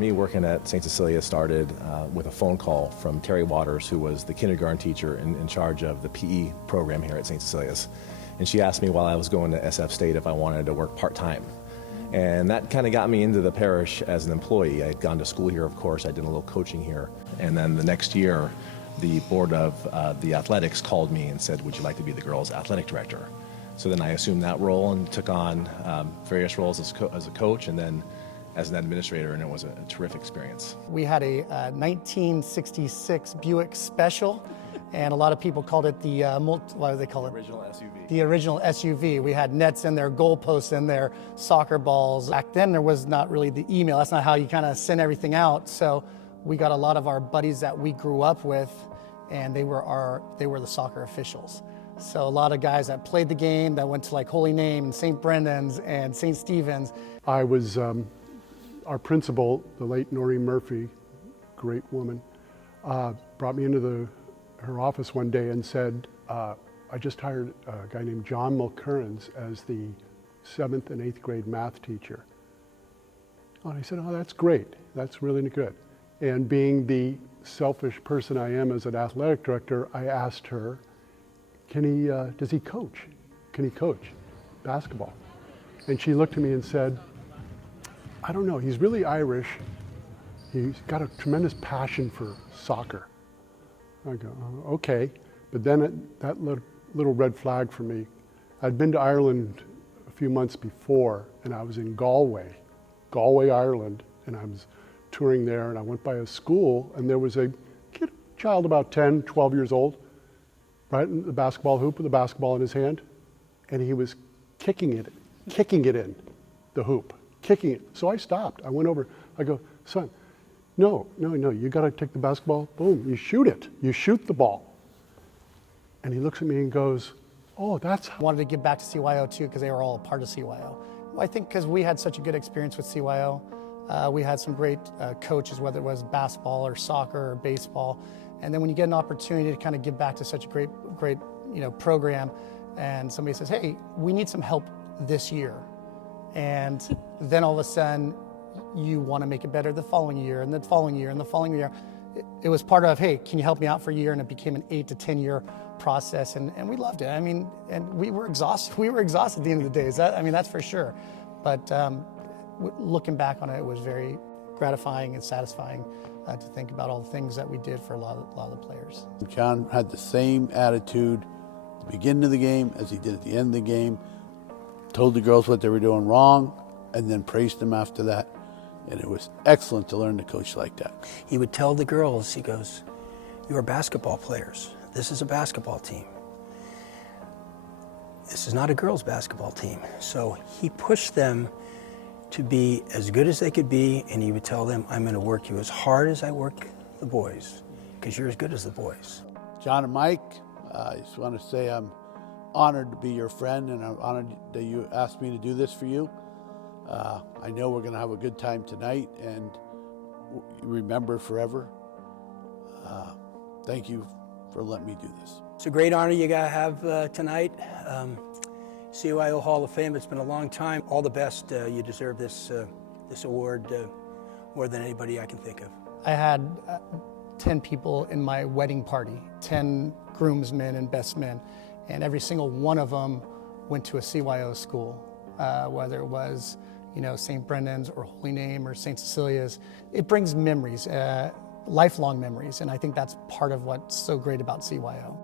me, working at St. Cecilia started with a phone call from Terry Waters, who was the kindergarten teacher in charge of the PE program here at St. Cecilia's. And she asked me while I was going to SF State if I wanted to work part-time. And that kind of got me into the parish as an employee. I had gone to school here, of course. I did a little coaching here. And then the next year, the board of the athletics called me and said, would you like to be the girls' athletic director? So then I assumed that role and took on various roles as a coach and then as an administrator, and it was a terrific experience. We had a 1966 Buick Special, and a lot of people called it the, what do they call it? Original SUV. The original SUV. We had nets in there, goalposts in there, soccer balls. Back then there was not really the email. That's not how you kind of send everything out. So we got a lot of our buddies that we grew up with, and they were the soccer officials. So a lot of guys that played the game, that went to like Holy Name and St. Brendan's and St. Stephen's. I was, our principal, the late Noreen Murphy, great woman, brought me into her office one day and said, I just hired a guy named John Mulkerrins as the 7th and 8th grade math teacher. And I said, oh, that's great. That's really good. And being the selfish person I am as an athletic director, I asked her, does he coach? Can he coach basketball? And she looked at me and said, I don't know, he's really Irish. He's got a tremendous passion for soccer. I go, oh, okay. But then that little red flag for me. I'd been to Ireland a few months before, and I was in Galway, Ireland, and I was touring there, and I went by a school, and there was a child about 10, 12 years old, right in the basketball hoop with a basketball in his hand, and he was kicking it in the hoop, kicking it. So I stopped. I went over. I go, son, no. You got to take the basketball. Boom. You shoot it. You shoot the ball. And he looks at me and goes, oh, that's. I wanted to give back to CYO too because they were all a part of CYO. Well, I think because we had such a good experience with CYO. We had some great coaches, whether it was basketball or soccer or baseball. And then when you get an opportunity to kind of give back to such a great program, and somebody says, hey, we need some help this year. And then all of a sudden, you want to make it better the following year, and the following year, and the following year. It was part of, hey, can you help me out for a year? And it became an 8 to 10 year process, and we loved it. I mean, and we were exhausted. We were exhausted at the end of the day. That's for sure. But looking back on it, it was very gratifying and satisfying to think about all the things that we did for a lot of the players. John had the same attitude at the beginning of the game as he did at the end of the game, told the girls what they were doing wrong, and then praised them after that. And it was excellent to learn to coach like that. He would tell the girls, he goes, you are basketball players. This is a basketball team. This is not a girls' basketball team. So he pushed them to be as good as they could be, and he would tell them, I'm going to work you as hard as I work the boys, because you're as good as the boys. John and Mike, I just want to say I'm honored to be your friend, and I'm honored that you asked me to do this for you. I know we're going to have a good time tonight, and remember forever. Thank you for letting me do this. It's a great honor you got to have tonight. CYO Hall of Fame, it's been a long time. All the best. You deserve this award more than anybody I can think of. I had 10 people in my wedding party, 10 groomsmen and best men, and every single one of them went to a CYO school, whether it was St. Brendan's or Holy Name or St. Cecilia's. It brings memories, lifelong memories, and I think that's part of what's so great about CYO.